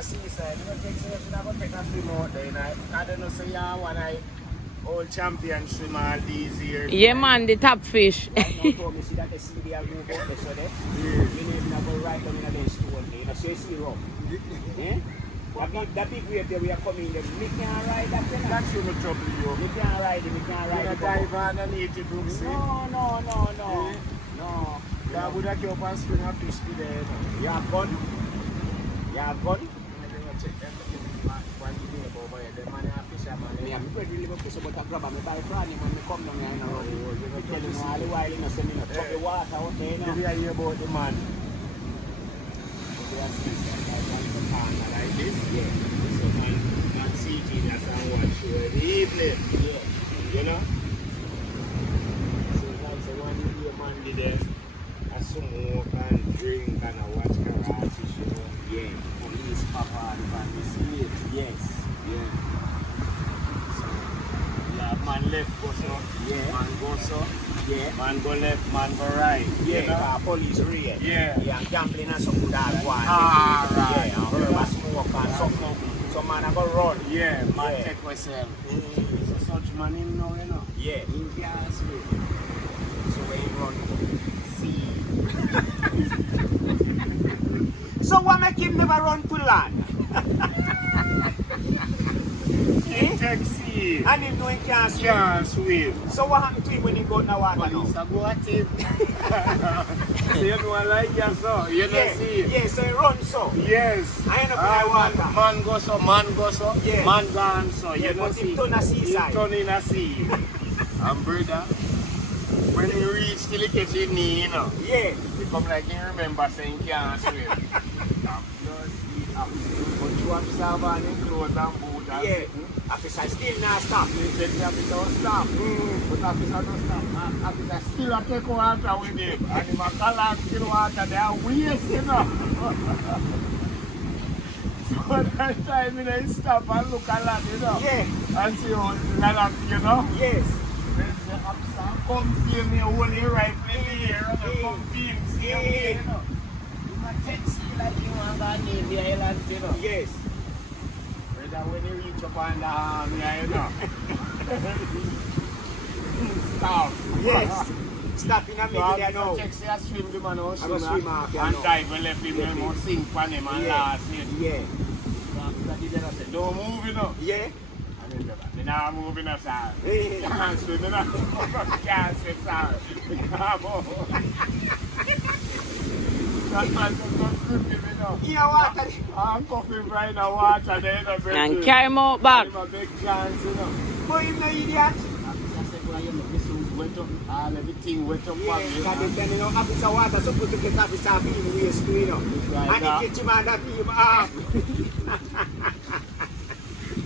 a seaside. You know, take station, I'm going to take a swim out there. I don't know, say you one old champion swim all these years. Yeah, man, the top fish. Right now, told me, see that the CD I move out there, so there. You know, if you go right down in the stone there, you know, so you see rough. Yeah? That big wave there, we are coming there. We can't ride that, you know. That's your trouble, you. We can't ride it, we can't ride You it. dive underneath it, Brooksy. No. Yeah. No. Yeah, would I keep on swing a fish today, you know. You have gun? You have gun? Check them one day over here. The man a fisherman. Me have bread really up so but I grab and I buy friend when me come down here in a road. You tell him all the while, you know, send me no chop the water out there, you know. You hear about the man. They are like the corner like this. Yeah. So man CG that's how watch you every evening. Yeah. You know? So like say one day man did there. I smoke and drink and I watch karate show. Yeah. Police papa and van the street. Yes. Yeah. So, yeah, man left go so. Yeah. Man go so. Yeah. Man go left, man go right. Yeah, You know? police raid. Yeah. Yeah, gambling and some good dog one. Ah, right. Yeah, and herb and smoke and something. Some man a go run. Yeah, man Yeah. take myself. So such man him know, you know. Yeah, in can't swim. So when he run, see. So what make him never run to land? He take sea. And him know he can't swim. Can't swim. So what happened to him when he go in the water now? Police a go at him. So you know like you so. You know Yeah, see. yeah, so he run so. Yes. I end up in the water. Man go so, man go so. Yeah. Man gone so. Yeah, You know but see. him turn a seaside. He turn in a sea. And brother, when he reach till he catch his knee, you know. Yeah. He come like he remember saying he can't swim. But you observe and him clothes and boot and Yeah. Officer still not stop. he said the officer don't stop. But officer don't stop. Officer still a take water with him. And him a collect still water. They are waste, you know. So that time he stop and look a lot, you know. Yeah. And see how Lanak, you know. Yes. Then the officer come feel me hold the rifle in the air and they come beam see me, you know. You might take see like you want to name the island, you know. Yes. Brother, when you reach up on the arm, yeah, you know. Stop. Yes. Stop in the So middle there now. check say I swim the man out I go swim off, yeah, and no. dive and left him Yeah, yeah, sink on him and Yeah. last him. Yeah. So after that, I said, don't move, you know. Yeah. And then I'm moving aside. Hey. Can't swim, you know. Can't swim, sorry. Come on. That man just got grip him, you know. In the water. I'm coughing right in the water there, you know. And carry him out back. Give him a big chance, you know. Boy, him no idiot. I said, well, you know, this is wet up, all everything wet up Yeah, for me. because then, you know, officer water supposed to get officer being waste too, you know. Right, And he catch him and that beam off.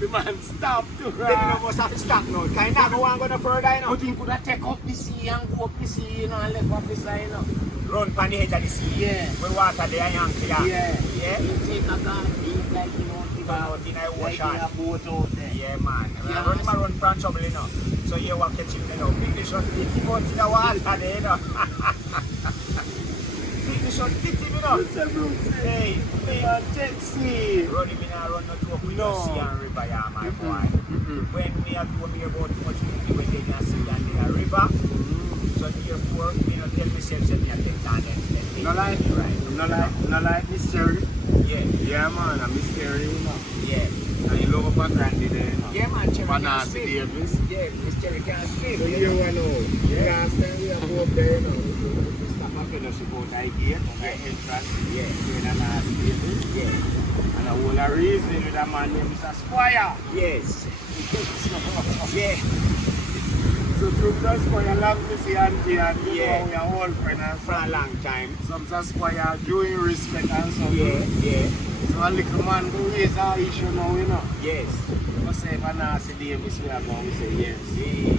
The man stopped to Then you know, must have to stop now. Can you not go on no further, you know? But he could have taken up the sea and go up the sea, you know, and left up the side, you know. Run from the edge of the sea. Yeah. Where water there and clear. Yeah. Yeah. He take a gun, he like, you know, Go out in a like ocean. in a boat out there. Yeah, man. Yeah. Run him around from trouble, you know. So you will catch him, you know. Big the shot, hit him out in the water there, you know. Big the shot, hit him, you know. Mr. Brooks, Hey, me a jet sea. run him in a run not to up with No. the sea and river, yeah, my boy. When me have told me about much movie when they can see and in a river, so therefore, you know, tell myself that me a take down them. No like, Right. no like mystery. Yeah, Yeah, man, a mystery, you know. yeah. And you love up a Grandy there, you know. Yeah, man, Cherry can Banasi swim. Davis. Yeah, Miss Cherry can swim. So you want to know, Yeah. last time we have go up there, you know, we stop a fellowship out the gate, on the entrance, Yeah. in a Banasi Davis. Yeah. And I will a reason with a man named Mr. Squire. Yes. Yeah. So through the Squire, long to see auntie and you Yeah. know we are old friends and For a some. long time. Some Squire doing respect and some. Yeah, yeah. So a little man who is our issue now, you know. Yes. We say Banasi Davis, we are going to say yes. Yeah.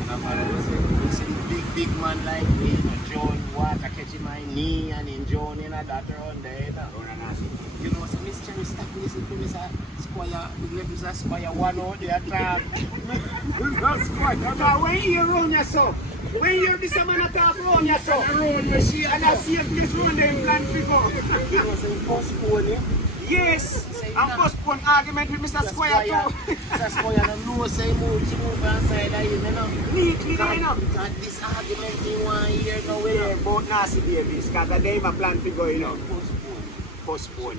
And a man will say, you see big man like me, you know, John water catching my knee and in John, you know, that around there, you know. Run and ask him. You know, so Miss Cherry stop listen to Mr. Squire, the left is a Squire one out there talk. Mr. Squire, Now, when you run yourself, when you this man attack run yourself, around machine. and I see a place run them plan to go. You know, so he postpone it. Yes, and postpone argument with Mr. Squire too. Mr. Squire don't know say move outside of him, you know. Neatly, you know. Because this argument in 1 year now, we Yeah, both nasty babies, because the day my plan to go, you know. postpone. Postpone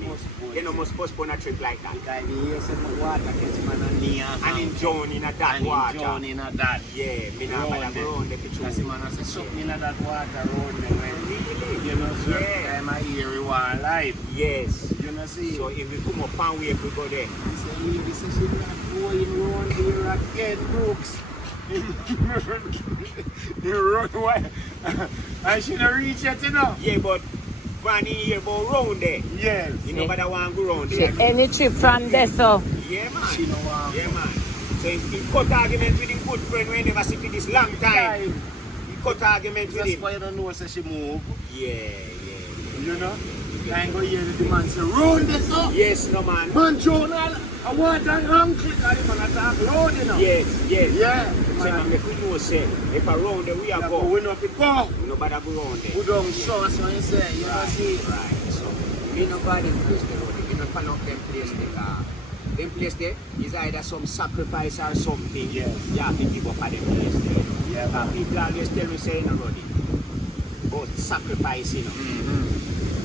it. You know, must postpone a trip like that. Because the years in the water catch man and near. And in John in a that and water. in John in a that. Yeah, me not bother go round the Because kitchen. man has something in that water round them when Really? you know, so Yeah. time of year we want life. Yes. You know, see. So if we come up and wait, we go there. He said, lady says she not going round here again, Brooks. The road wide. And she don't reach yet, you know. Yeah, but Fanny here go round there. Yes. You know, but I want to go round See, there. any trip from there, so. Yeah, man. She don't want. Yeah, man. So he cut argument with him good friend we never see for this long time. He cut argument with That's him. why you don't know say she move. Yeah. You know? Can't go hear the man say, round this up. Yes, no man. Man, Jonah, I want a wrong click. I didn't want to talk loud, you know. Yes. Yeah. Say, man, make we know, say, if I round there, we are But go. we know if it go. Nobody go round there. We don't show us what you say. You know, see. Right. So, Me no go them place there, Roddy. Me no follow up them place there. Them place there is either some sacrifice or something. Yes. You have to give up at them place there. yeah, Because people always tell me say, no, Roddy, about sacrifice, you know.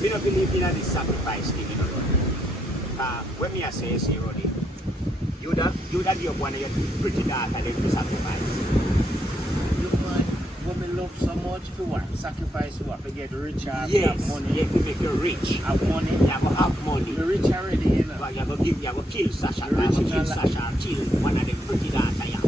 Me no believe in this sacrifice thing, you know, Roddy. When me I say, Roddy, you da give up one of your pretty daughter them to sacrifice. Look, man, women love so much for what? Sacrifice for what? To get rich or have Yes, money. you have to make you rich. Have money. You have to have money. You're rich already, you know. But you have to kill Sasha. You Rich have to in kill a lot. Sasha or kill one of them pretty daughter. Yeah.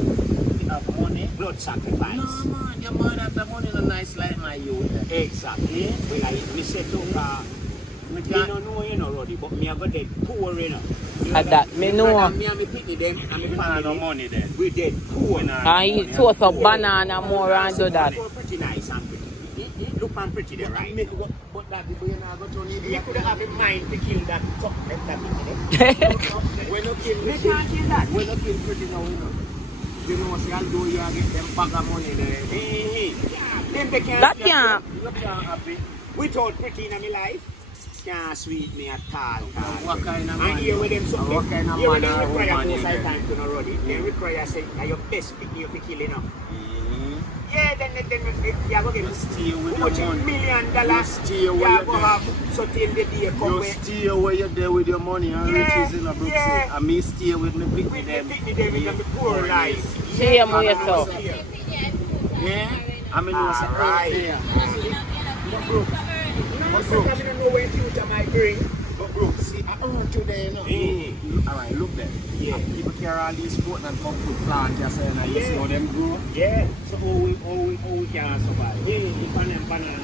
You have money. Blood sacrifice. No, man, your man have the money in a nice life, my youth. Exactly. Yeah. Well, I me say to We me can't. no know, you know, Roddy, but me I got dead poor, you know. That me know. Me and me pick them and me We not no family. money then. We dead poor. And he toast up banana more and do that. Pretty nice and pretty. Look man pretty there, right? Make go, but that the boy now go to need. You could have in mind to kill that top left that thing. When you kill We can't kill that. when you kill pretty now, you know. You know, see, although you get them bag of money there. Them they can't. That can't. You can't happy. Without pretty in my life, can't sweet me at all. What kind of And man? here with them something. What kind of Here with man them or require woman most is of the there? time to know Roddy. They require say that your best pick you to kill enough. Mm. Yeah, then you go get You stay with much your money. $1 million. stay You where go you have so till the day come You where stay where you're there with your money and Yeah, riches in a book. yeah. And me stay with me pick with with the them. picnic there with them poor life. Same way so. Yeah? I mean, you say, Alright. there. But sometimes you don't know where future might bring. But bro, see, I earn today, you know. Mm. Alright, look there. Yeah. People carry all these fruit and come to plant, you say, and you see how them grow. Yeah. So how we can survive? Yeah, the banana.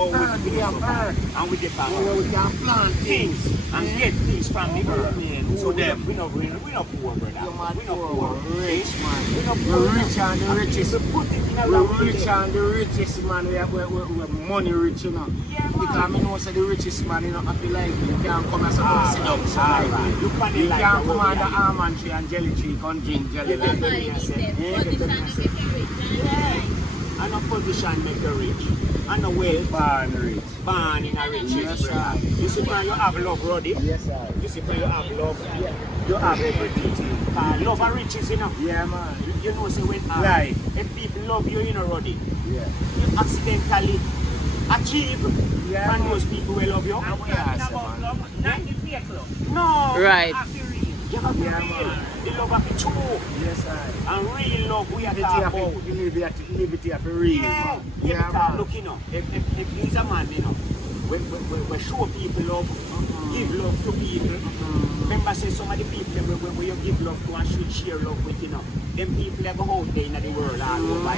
Oh, Earth, we have earth. and with the Where power. we can plant things. Things and get things from the earth. Who them? We not poor, brother. You're mad We not poor, poor. rich man. We not We're poor. rich and the richest. We put it in a We're long rich and the richest man. We're money rich, you know. Yeah, man. Because I know say the richest man, you know, I feel like you can't come and sit down. So like, Alright. Look on the you light, can't what come we under are. almond tree and jelly tree, come drink jelly. Yeah, like. And a position make you rich. And a wealth Born rich. born in a riches. Yes, brother. sir. You see when you have love, Roddy. Yes, sir. You see when you have love. You have everything. Love and riches, you know. Yeah, man. You know, say when Life. if people love you, you know, Roddy, Yeah. you accidentally achieve Yeah, and man. those people will love you. And we are, man. Not the fake love. No. Right. You have to Yeah, real. man. The love of the true. Yes, sir. And real love we are Liberty talking of about. it, liberty of it real, Yeah, man. yeah, Yeah, because man. look, you know, if he's a man, you know, we show people love, give love to people. Remember, say some of the people where you give love to and should share love with, you know, them people that go out there in the world all over,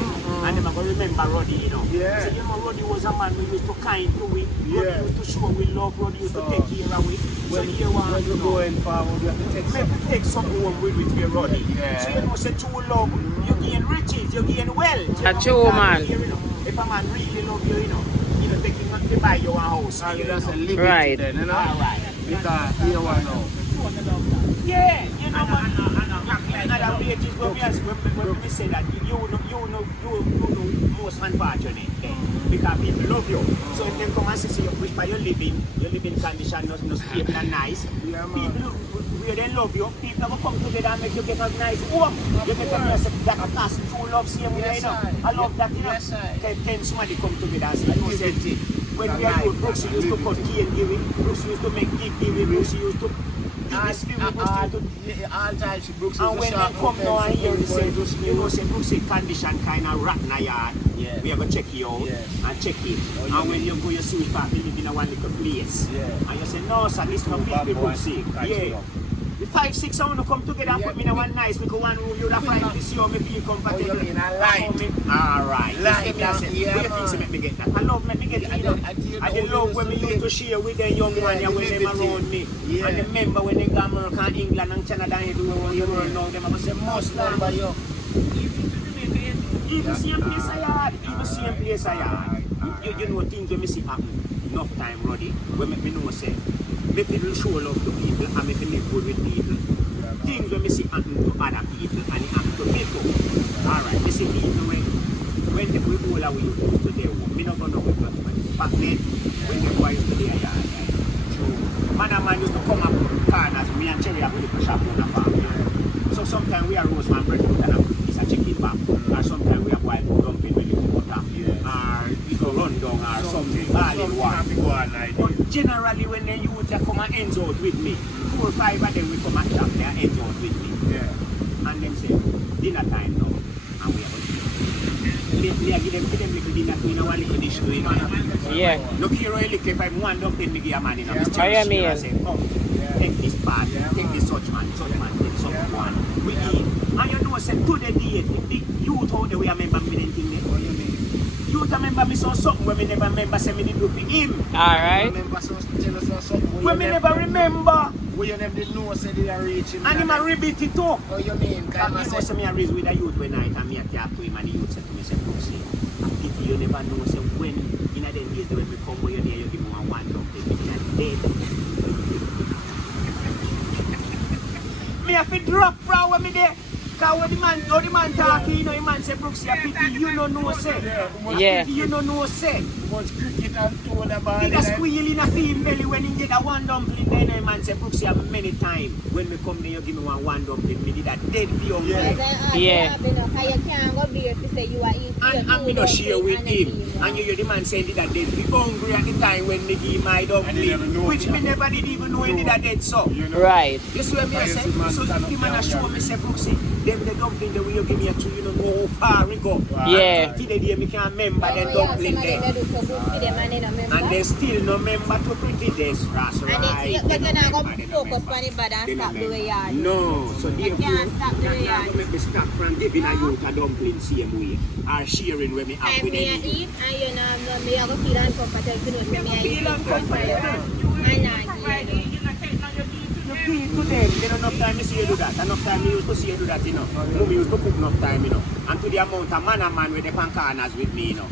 and them are going to remember Roddy, you know. Yeah. So, you know, Roddy was a man who used to kind to we, Yeah. Roddy used to show we love, Roddy used to So, take care of we. So When here one, when you you know, going forward, you have to take maybe some. take some home with me, Roddy. Yeah. So you know, say true love, you gain riches, you gain wealth. A you know, true because man. here, you know, if a man really love you, you know, take him to buy you a house. And you that's a know. liberty Right. then, you know? Alright. Because here one now. Yeah, you know, man. Other wages when we say that you know most unfortunate. because people love you. So if them come and see you push by your living condition not stable and nice, Yeah, man. people where they love you, people will come together and make you get a nice home. You get a nice that pass true love same way, you know. I love that, you know. Yes, sir. Can somebody come together and say, you said, when we are youth, Brooks used to cut key and giving, Brooks used to make gift giving, Brooks used to give the spirit, Brooks used to All time she Brooks and when they come now and hear you say, you know, say, Brooks condition kind of rat in the yard, Yeah. we are going to check you out Yes. and check it. Oh, And yeah. when you go, you see which part you live in a one little place. Yeah. And you say, no, sir, this not Bad people boy, Brooks say. catch you Yeah. up. The 5, 6 I want to come together and Yeah. put me in a one nice little one room. You would have find this year, me feel comfortable. Oh, you mean a light? Alright. Light, Yeah, yeah, what you think say make me get that? I love make me get it, you know. I the love when we used to share with them young man and when them around me. Yeah. And remember when they go America and England and Canada and everywhere you world now, them I say most Remember you. even same place I had, even same place I had. You know things when me see happen enough time, Roddy, when me know say, me feel show love to people and me feel live good with people. Things when me see happen to other people and it happen to me too. Alright, you see people when they we all are we to their home, me not gonna know what back then when they go out to their yard. Man and man used to come up corners, me and Cherry have a shop on the farm. So sometimes we are roast man breadfruit and a piece of chicken back. Or sometimes we are wild dumpling with little butter. Or we go run down or something, all in one. But generally when the youth they come and ends out with me, 4 or 5 of them will come and shop there ends out with me. And them say, dinner time now. And we are going to give them little dinner to you know, one little dish to you know. Yeah. Look here, really, if I'm one dumpling, me give a man in a Yeah, I am here. here. I say, come, take this part, take this such man, take some one. We eat. And you know, say, to the day, the youth out there, we remember me then thing there. What you mean? Youth remember me so something when me never remember say me did do for him. Alright. Remember so tell us something. When me never remember. Where you never did know say they are reaching. And him a ribbit it too. What you mean? Because Kind me know of say me a raise with a youth when night and me a talk to him and the youth said to me, say, Brooksy, if you never know, say, when in a them days when we come where you're there, you give me one dumpling, me a dead. Me have to drop from when me there. Because when the man talking, you know, the man say, Brooksy, a pity you don't know, say. Yeah. Pity you don't know, say. much cricket and told about He it. just squeal in a field belly when he get a one dumpling then the man say, Brooksy, have many times. When me come there, you give me one dumpling, me did a dead view. Yeah. Yeah. And me no share with him. And you hear the man saying did a dead view. Hungry at the time when me give my And he never dumpling. know Which it. me never did even know he did a dead so. You know? Right. You see what me I Yes, say? the man So stand the up man a there, show yeah. me say, Brooksy, them the dumpling the way you give me a tree, you don't know how far we go. Yeah. Till the day me can remember the dumpling there. And they still no member to pretty this, that's right. But you're not going They to no focus member. on it bad and They no stop the way you are. member. No, so therefore, can't stop the way you that are. not make me stop from giving a youth a dumpling same way, or sharing when me have And with me them. eat and you know, me I go feel uncomfortable to know Me me I feel eat uncomfortable. and I You feel to them, they don't enough time to see you do that. Enough time you used to see you do that, you know. Mummy used to cook enough time, you know. And to the amount of man and man with the pan corners with me, you know.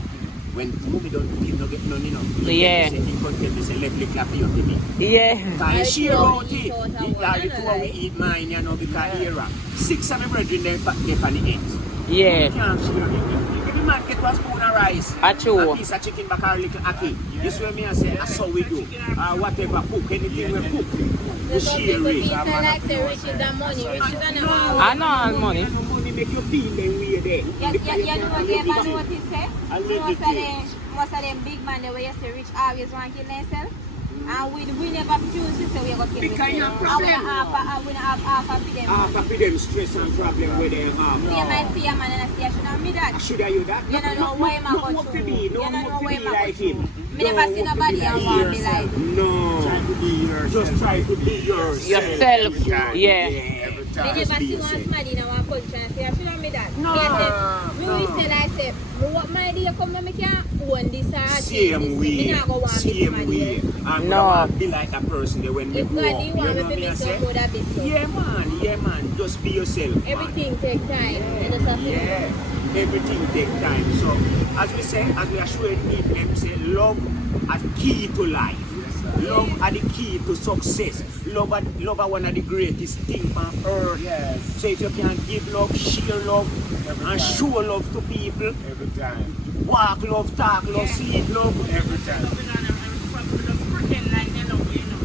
When Mummy don't cook him, no get none, you know. Yeah. He can tell me, say, left leg clap you to me. Yeah. I share two out we it. eat out of The one, two we like. eat mine, you know, because here, 6 of my brethren, they on the ends. Yeah. You can't share it. If the man get one spoon of rice, Achoo. a piece of chicken back or a little ackee, this way me I say, that's how we do. Whatever cook, anything we cook, we Some share people it. feel like say riches and money. Riches and money. I know all money. No money make you feel them way there. You know what they ever notice, eh? I live Most with of it. them, most of them big man, the way you say rich always want to kill themselves. And we never choose to say we are going to kill Because you have themselves. And we problem. have half of them. Half of them stress and problem where they have. They might see a man and I say, I should have me that. Should I you that? You don't know why I'm no, going no, to to be, no, You don't know to why be I'm like going him. to Me never see nobody and want to be like him. No. Try to be yourself. Just try to be yourself. Yourself. Every time. Yeah. Every Me time. never be see one yourself. somebody in our culture and say, I should have me that. No, Me I say, no. me said, I said, what my idea come and me can't own this or Same way. Me not go want me Same somebody way. else. I'm No. gonna be like a person that when we If grow God up. you You want know me me to I be say? so good at this. Yeah man, just be yourself. Man. Everything take time. You just have to Yeah, everything take time. So, as we say, as we are showing people, say love is key to life. Love is the key to success. Love is one of the greatest things on earth. Yes. So if you can give love, share love, Every and time. show love to people, Every time. Walk love, talk love, see it love. Every time.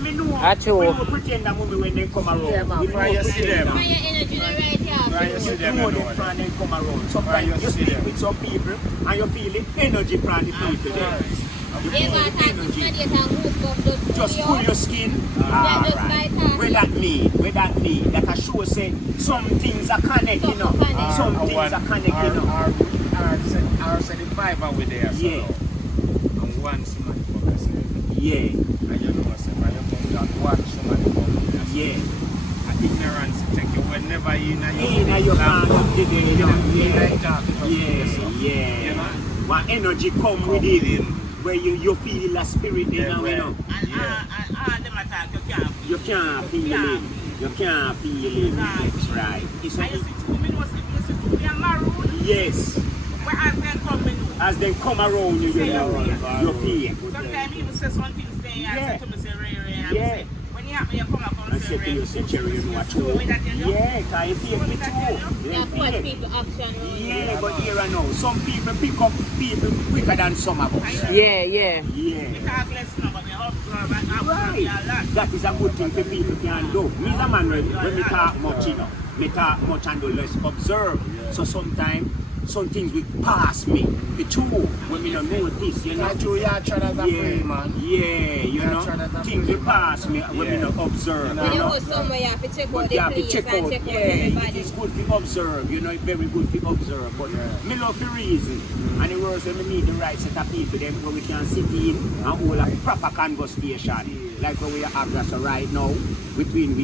Me know. That's true. We don't pretend that movie when they come around. Yeah, man. We Why you see them? Fire energy right here. Why you see You them? know You them know when them. they come around. Why Sometimes you you see speak them? with some people and you feel the energy from the people there. You Yeah, feel but the I energy. just Just pull your skin. Yeah, just Alright. like that. Where that mean? That a show say some things are connected, you know. Some are connected. Some things are connected, you know. Our 75 are with there, so Yeah. now. And one somebody come and say, Yeah, and you know, say, when you come down, watch somebody come and say, yeah. ignorance take you whenever you in In your hand, you know. You Yeah. know? One energy come with it, where you feel a spirit, you know. You can't feel it. You can't feel it. Right. It's a, yes. As they come around you, you know, you feel. Sometimes even say some things there, Yeah. say to me, say, Ray, Yeah. when you happen, you come up I and said to say, you, say, Cherry, you know what? Show me that you know. Yeah, because you feel it too. Yeah, You feel force it. people action. Yeah, but here I know, some people pick up people quicker than some of us. Yeah, yeah. Yeah. Talk less now, but we observe and observe Right. a lot. That is a good thing for people can do. Me as a man, when we talk much, you know, me talk much and do less observe. So sometimes, some things will pass me. The two, when me don't notice, you know. Not you, you're trying as a free man. Yeah, you Yeah, know, try that as things free will pass me when me Yeah. don't observe, You you When you know. go somewhere, you have to check out But the you have to place check and out, check out yeah, it everybody. is good to observe, you know, it's very good to observe, but me love the reason, and the words when we need the right set of people, then where we can sit in and hold a proper conversation, like where we are having so right now, between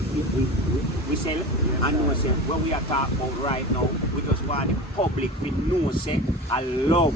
we sell, and know say, what we are talking about right now, we just want the public to know, say, I love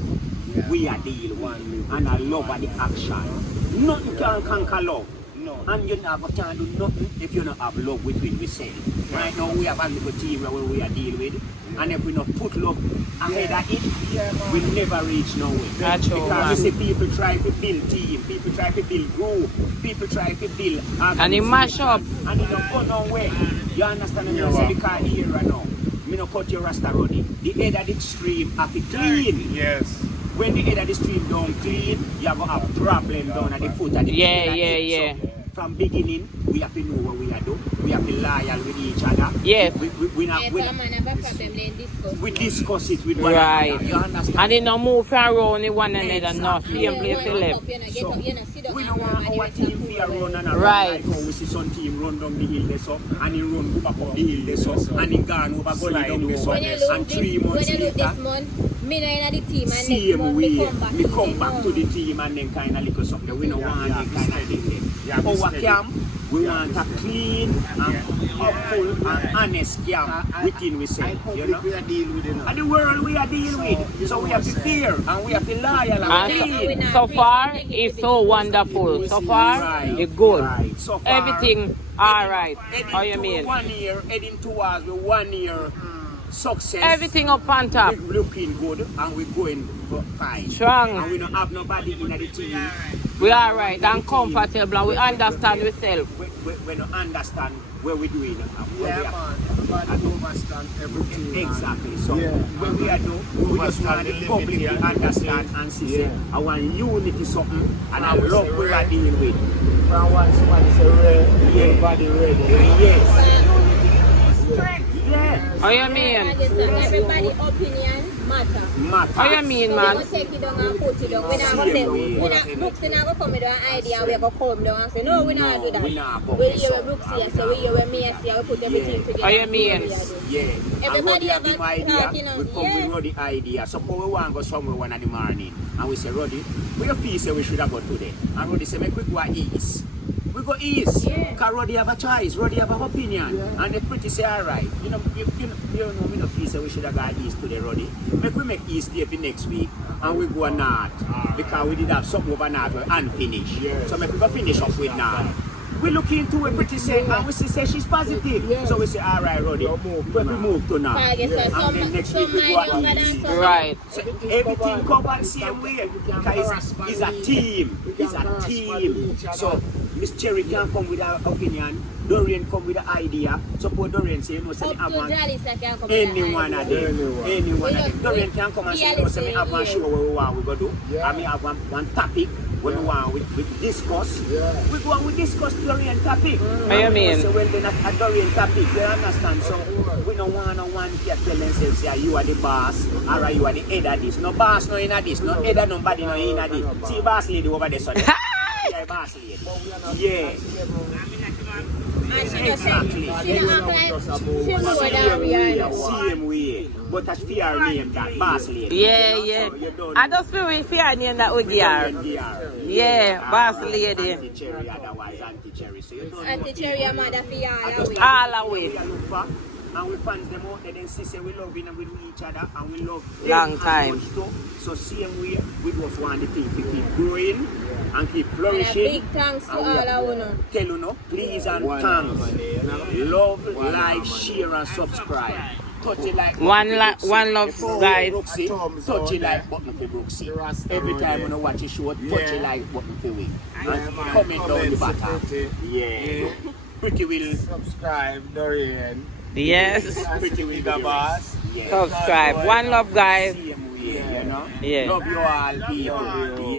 we are deal one, and I love the action. Nothing can conquer love. No. And you never can do nothing if you don't have love between ourselves. Right now we have a little team where we are dealing with, and if we not put love ahead of it, we'll never reach nowhere. That's true, Because man. you see people try to build team, people try to build group, people try to build And it mash up. and it don't go nowhere. You understand me? Yeah, Say wow. because here right now, me no cut your rasta runny. The head of the stream have to clean. Yes. When the head of the stream don't clean, you have a problem down at the foot of the Yeah, tail yeah, and yeah. head. So, from beginning, we have to know what we are doing. We have to be loyal with each other. Yes. We not, If we, a man have a problem, then discuss. we discuss it with one Right. another. You understand? And they don't move around in one another, not Exactly. same place to left. So, we don't want our team to run and Right. like how we see some team run down the hill this up, and he run go back up the hill this up, and he gone over gully down this up, When you look and 3 this, months when you look later, this month, me no in the team and next same month way, me come back. to the team and then kind of little something. We don't Yeah, want yeah, that kind of thing. Yeah, be Our steady. camp, we want a clean and upful and honest camp within we say, you know. We are dealing with it now. And the world we are dealing with, so we have to fear and we have to loyal and And clean. so far, it's so wonderful. So far, Right, it's good. right. So far, Everything all right. heading How you to mean? 1 year, heading towards the 1 year success. Everything up on top. We're looking good and we're going for fine. Strong. And we don't have nobody in the team. We are right and comfortable and we understand ourselves. We don't understand where we're doing and where Yeah, we are. man. Everybody understand everything. man. Exactly. So Yeah. when we are doing, we just want the public to understand and see say, I want unity something and I love what we are dealing with. From one somebody say ready, everybody ready. Yes. Yeah. How you mean? Everybody opinion matter. Matter. How you mean, So man? we go take it down and put it down. We not go say, Brooks not go come with an idea, we go come down and say, no, we not do that. we not go We mess hear up. what Brooks here, so we hear what me say, we put everything together. How you and mean? do what we are doing. Yeah. Everybody and have a idea, thought, you know, we come yeah. with Roddy idea. Suppose we want to go somewhere 1 in the morning and we say, Roddy, we have feel say we should have go today. And Roddy say, make we go east. We go east. Because Roddy have a choice, Roddy have an opinion. And the pretty say, alright, you know, we don't feel say we should have gone east today, Roddy. Make we make east here for next week and we go north. Because we did have something over north unfinished. So make we go finish up with north. We look into it pretty say and we say she's positive. So we say, alright, Roddy, we move to north. I guess And then next week we go east. Right. So everything covered same way because it's a team. It's a team. So Miss Cherry can come with her opinion. Dorian come with the idea. Suppose Dorian say, you know, say me Up have to one. Jalisa can come Any with one that of idea. them. Any one of them. Dorian can come and say, you know, say me have one show where we want we go do. Yeah. And me have one topic when we want we discuss. Yeah. We go and we discuss Dorian topic. What you mean? So when they're not a Dorian topic, you understand? So we don't want no one to tell themselves, say, you are the boss, or you are the head of this. No boss, no in of this. No head of nobody, no in of this. See boss lady over there, son. Yeah, boss lady. Yeah. And she just said, she don't act like she know that we are. Same way. But that's fear name that boss lady. Yeah, yeah. So you don't I just feel with fear name that we Dorian gear. gear. Yeah, boss lady. Auntie Cherry, otherwise Auntie Cherry. So you don't Auntie Cherry and mother for you all away. All away. we look for, and we fans them out there, then see say we love with each other and we love them Long as time. much too. So same way, we just want the thing to keep growing and keep And a flourishing. big thanks to all of you. Tell you no, please and thanks. Love, like, share and subscribe. Touch it like One button for one Brooksy. love, Before guys. Brooksy, Thumbs touch it out like there. button for Brooksy. Rasta Every out time there. when I watch a show, touch Yeah. it like button for we. Yeah, And man. comment down the Comments bottom. pretty. Yeah. Pretty will. Subscribe, Dorian. Yes. Pretty will. The boss. Yeah. Subscribe. One love, guys. Same way, you know. Yeah. Love you all, people.